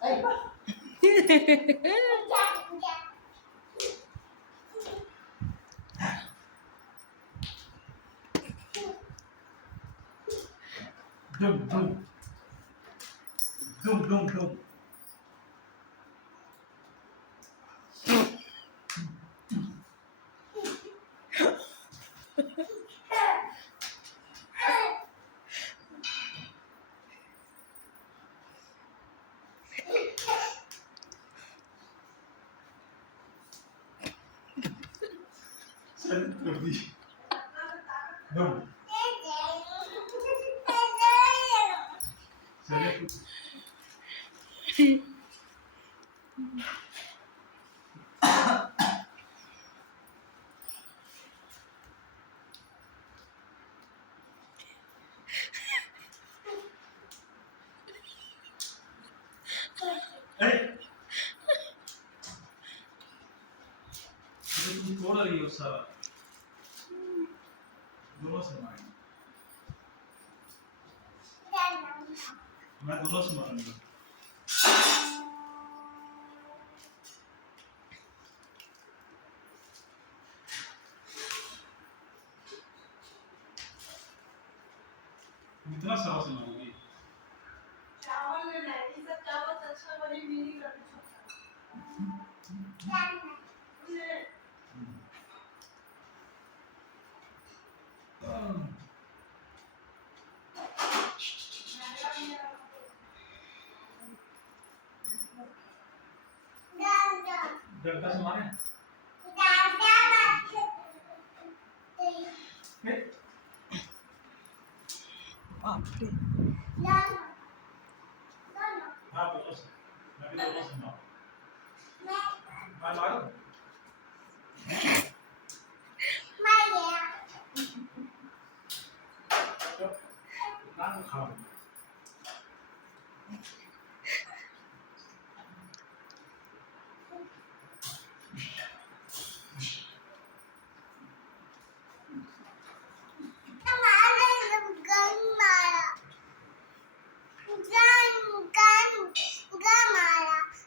Dum dum dum dum dum. Sen öldü. Dum. Sen Hey. तुम तोड़ रही हो सारा दोनों से मारेंगे मैं दोनों से मारूंगा इतना सारा से मारूंगी चावल लेना है ये सब चावल अच्छा वाली मिली रखी डंडा से मारे बाप रे हाँ दोनों से मैं भी दोनों से मारूं मैं मारूं